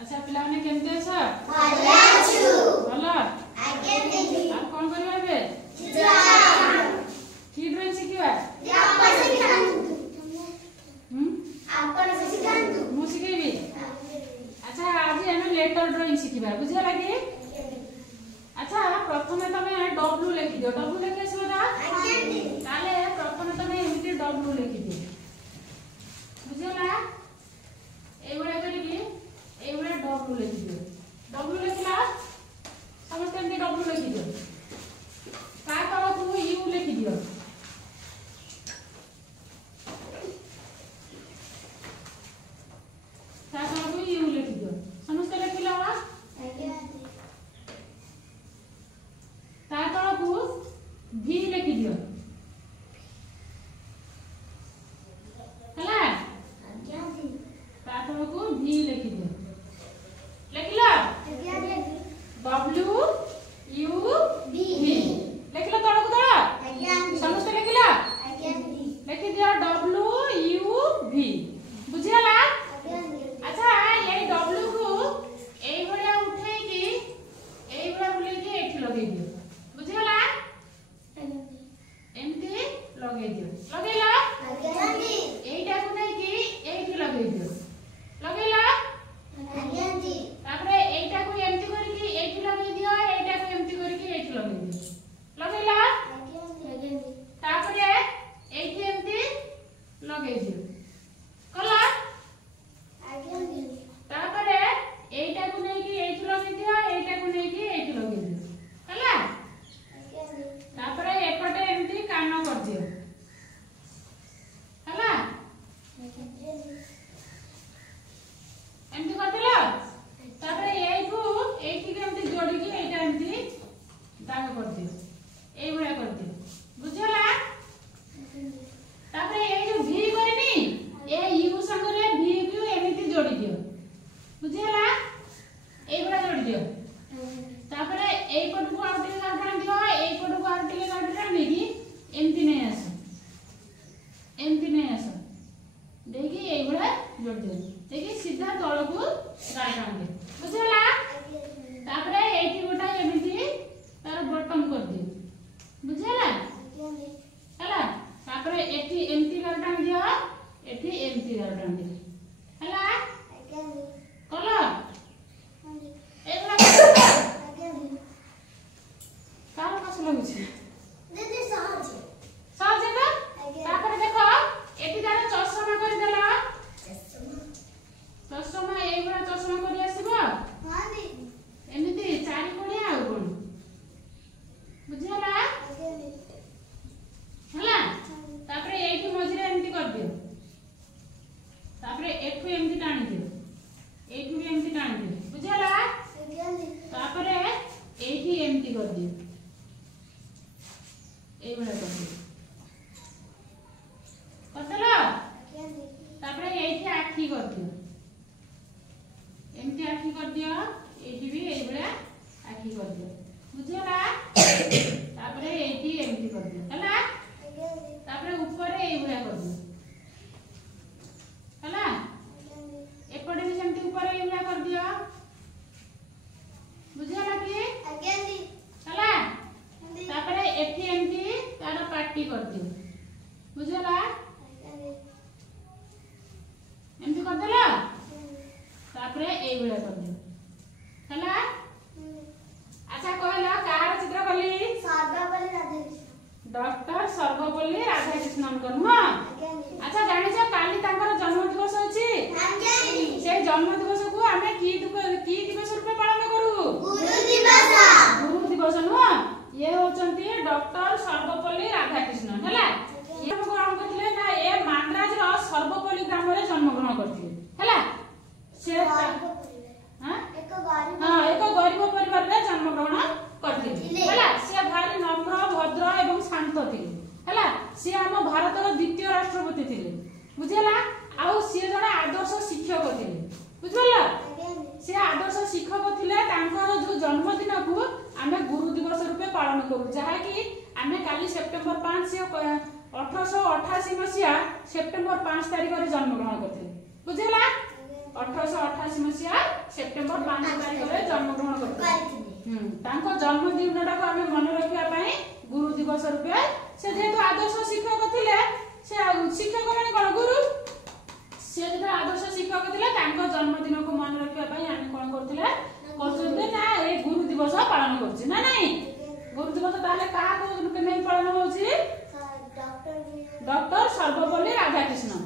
अच्छा पिलाने केमते अछ भला छु भला आगे देखि आ कोन करबा बे चित्र की ड्राइंग सिखिबा आपण सिखांतु हम आपण सिखांतु मु सिखेबी अच्छा आज हम लेटर ड्राइंग सिखिबा बुझिया लागी अच्छा प्रथमे तमे डब्ल्यू लिखि दियो डब्ल्यू लिखि आसीबो ना आगे ताले प्रथमे तमे एमती डब्ल्यू लिखि दियो बुझिला ए बडा करी की ए बडा डब्ल्यू लिखि दियो डब्ल्यू लिखिला समस्त एमती डब्ल्यू लिखि दियो का तळ को यू लिखि दियो का तळ को यू लिखि दियो समस्त लिखिला आगे ता तळ को भी लिखि दियो हला आगे ता तळ को भी लिखि दियो लिखिला आगे W U B V लिखिला तळ को तळ आगे समस्त लिखिला आगे लिखि दियो W U V बुझियाला अच्छा ये W को एई भलिया उठेई की एई भलिया बुले की एठी लगेई दियो बुझियाला एमती लगेई दियो लगेला आगे एईटा को नै की एठी लगेई दियो लगेला आगे तापरे एईटा को एमती करी की एठी लगेई दियो एईटा को एमती करी की एठी लगेई दियो लगेला तापरे एठी एमती लगेई दियो कला तापरे एईटा को नै की एठी लगेई दियो एईटा को नै की एठी लगेई दियो कला तापरे एपटे एमती कान कर दियो हला एमती करदेला तापरे एइठू एइठी के एमती जोड़ी की एइटा एमती दाग कर दियो एई भलिया कर दियो बुझला तापरे ए जो भी करनी ए यू संगरे भी को एमती जोड़ी दियो बुझला एई भलिया जोड़ी दियो तापरे एई पट को आउट के गाठा दियो एई पट को आउट के गाठा नै की एमती नै आसो एमती नै आसो देखि एई भलिया जोड़ी दियो देखि सीधा तळ को गाठा दे बुझला तापरे एठी गोटा एमती तार बटन कर दियो बुझला हला तापरे एठी एमती गाठा दियो एठी एमती गाठा दियो हला कला एला कार कस लागुछि सहज है ना तापरे देखो एठी तार चश्मा कर देला चश्मा एई बडा चश्मा करी आसीबो एमिति चारि कोणिया आ कोन बुझला हला तापरे एठी मझिरे एमिति कर दियो तापरे एठू एमिति टाणी दियो एठू भी एमिति टाणी दियो बुझला तापरे एठी एमिति कर दियो एई बडा कर दियो करदेला तापरे एठी आखी कर दियो एमती आखी कर दियो एठी भी एई बडा आखी कर दियो बुझला तापरे एठी एमती कर दियो हला तापरे ऊपर एई बडा कर दियो हला एपटे भी सेमती ऊपर एई बडा कर दियो बुझला कि हला तापरे एठी एमती तार पार्टी कर दियो बुझला एमती कर देला तापरे एई बडा कर दियो हला अच्छा कहला कार चित्र कली डॉक्टर सर्वपल्ली राधाकृष्णन को नुह अच्छा जानि छ काली तांकर जन्म दिवस अछि से जन्म दिवस को हमें की दिवस रूपे पालन करू गुरु दिवस नुह ये होचंती डॉक्टर सर्वपल्ली राधाकृष्णन हला ये ग्रहण करथिले ना ए मांद्राज रो सर्वपल्ली ग्राम रे जन्म ग्रहण करथिले हला से हां एक गरीब परिवार रे जन्म ग्रहण करथिले हला से भारी नम्र भद्र एवं शांत थिले हला से हम भारत रो द्वितीय राष्ट्रपति थिले बुझला आउ से जणा आदर्श शिक्षक थिले बुझला से आदर्श शिक्षक थिले तांकर जो जन्मदिन को आमे गुरु दिवस रूपे पालन करू जहा कि आमे काली सेप्टेम्बर 5 से 1888 मसिया सेप्टेम्बर 5 तारिख रे जन्म ग्रहण करथिले बुझला 1888 मसीहा सेप्टेम्बर 5 तारिखରେ जन्मग्रहण करथिले। तांको जन्मदिनटाको आमे मन रखिया पई गुरु दिवस रूपे से जेहेतु आदर्श शिक्षक थिले से शिक्षक माने कोन गुरु से जेहेतु आदर्श शिक्षक थिले तांको जन्मदिन को मन रखिया पई आमे कोन करथिले करथिले ना ए गुरु दिवस पालन करछि ना नहीं। गुरु दिवस ताले का को केने पालन होछि डॉक्टर सर्वपल्ली राधाकृष्ण